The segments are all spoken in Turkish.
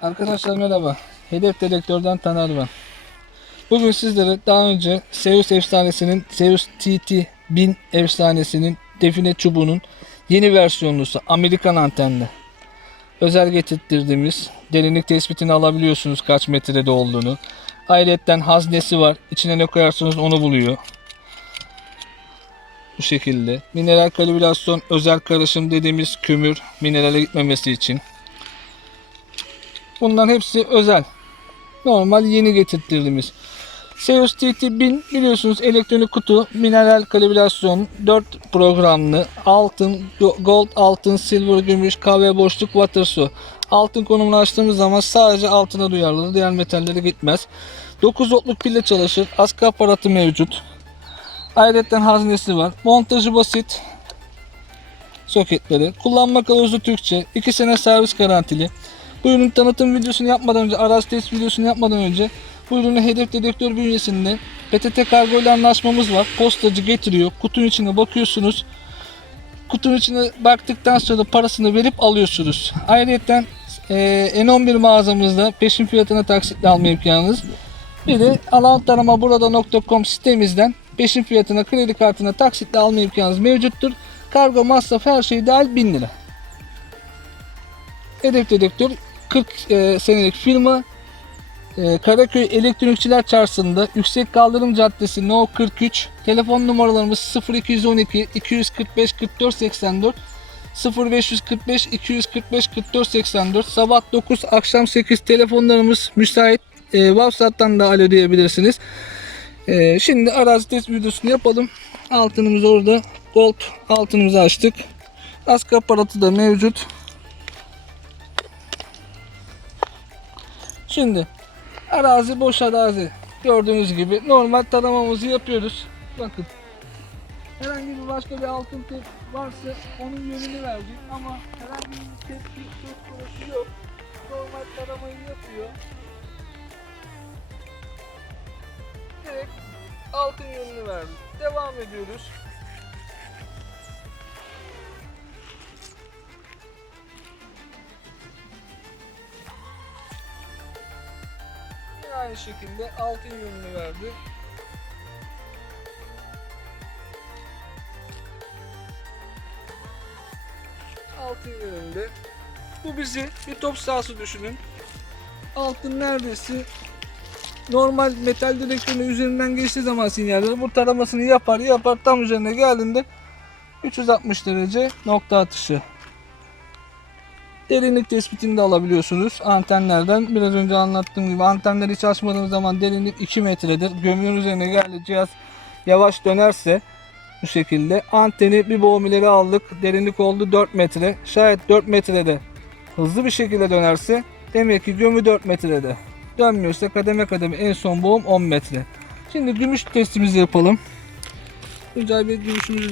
Arkadaşlar merhaba. Hedef dedektörden Taner ben. Bugün sizlere daha önce Seus efsanesinin Seus TT 1000 efsanesinin define çubuğunun yeni versiyonlusu Amerikan antenli. Özel getirttirdiğimiz derinlik tespitini alabiliyorsunuz kaç metrede olduğunu. Ayrıca haznesi var. İçine ne koyarsanız onu buluyor. Bu şekilde. Mineral kalibrasyon özel karışım dediğimiz kömür minerale gitmemesi için. Bunların hepsi özel. Normal yeni getirttirdiğimiz. Seus TT 1000 biliyorsunuz elektronik kutu, mineral kalibrasyon, 4 programlı, altın, go- gold, altın, silver, gümüş, kahve, boşluk, water su. Altın konumunu açtığımız zaman sadece altına duyarlıdır, diğer metallere gitmez. 9 voltluk pille çalışır, askı aparatı mevcut. Ayrıca haznesi var. Montajı basit. Soketleri. Kullanma kılavuzu Türkçe. 2 sene servis garantili. Bu ürünün tanıtım videosunu yapmadan önce, araç test videosunu yapmadan önce bu ürünü hedef dedektör bünyesinde PTT kargo ile anlaşmamız var. Postacı getiriyor. Kutunun içine bakıyorsunuz. Kutunun içine baktıktan sonra parasını verip alıyorsunuz. Ayrıca e, N11 mağazamızda peşin fiyatına taksitle alma imkanınız. Bir de alantaramaburada.com sitemizden peşin fiyatına kredi kartına taksitle alma imkanınız mevcuttur. Kargo masraf her şey dahil 1000 lira. Hedef dedektör 40 e, senelik firma e, Karaköy Elektronikçiler Çarşısı'nda Yüksek Kaldırım Caddesi No 43 telefon numaralarımız 0212 245 44 84 0545 245 44 84 sabah 9 akşam 8 telefonlarımız müsait e, WhatsApp'tan da alo diyebilirsiniz. E, şimdi arazi test videosunu yapalım. Altınımız orada. Gold altınımızı açtık. Askı aparatı da mevcut. Şimdi arazi boş arazi. Gördüğünüz gibi normal taramamızı yapıyoruz. Bakın. Herhangi bir başka bir altın tep varsa onun yönünü verecek ama herhangi bir tepki söz konusu yok. Normal taramayı yapıyor. Direkt altın yönünü verdi. Devam ediyoruz. Aynı şekilde altın yönünü verdi. Altın yönünde. Bu bizi bir top sahası düşünün. Altın neredeyse normal metal dedektörünün üzerinden geçtiği zaman sinyaller bu taramasını yapar yapar tam üzerine geldiğinde 360 derece nokta atışı. Derinlik tespitini de alabiliyorsunuz antenlerden. Biraz önce anlattığım gibi antenleri hiç açmadığınız zaman derinlik 2 metredir. Gömüğün üzerine geldi cihaz yavaş dönerse bu şekilde anteni bir boğum ileri aldık. Derinlik oldu 4 metre. Şayet 4 metrede hızlı bir şekilde dönerse demek ki gömü 4 metrede. Dönmüyorsa kademe kademe en son boğum 10 metre. Şimdi gümüş testimizi yapalım. Tuncay Bey gümüşümüzü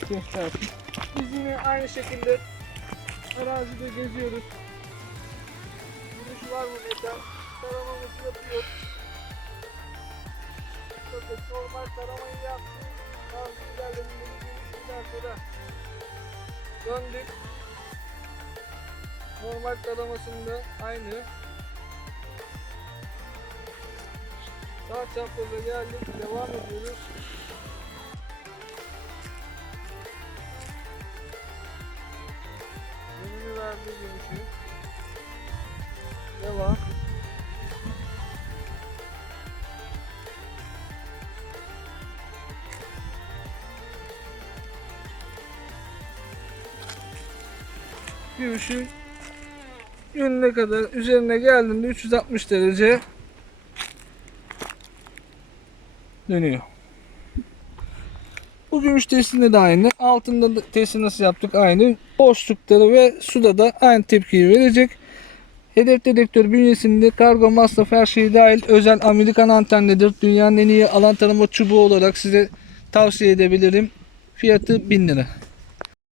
göstersin. Biz yine aynı şekilde arazide geziyoruz. Gümüş var mı metal? Taramamızı yapıyor. Bakın normal taramayı yaptık. Bazı ilerlemleri gümüşten sonra döndük. Normal taramasında aynı. Sağ çapraza geldik. Devam ediyoruz. Verdi gümüşü. Devam. Gümüşün yönüne kadar üzerine geldiğinde 360 derece dönüyor. Bu gümüş testinde de aynı. Altında da testi nasıl yaptık aynı. Boşlukları ve suda da aynı tepkiyi verecek. Hedef dedektör bünyesinde kargo masraf her şey dahil özel Amerikan antenlidir. Dünyanın en iyi alan tarama çubuğu olarak size tavsiye edebilirim. Fiyatı 1000 lira.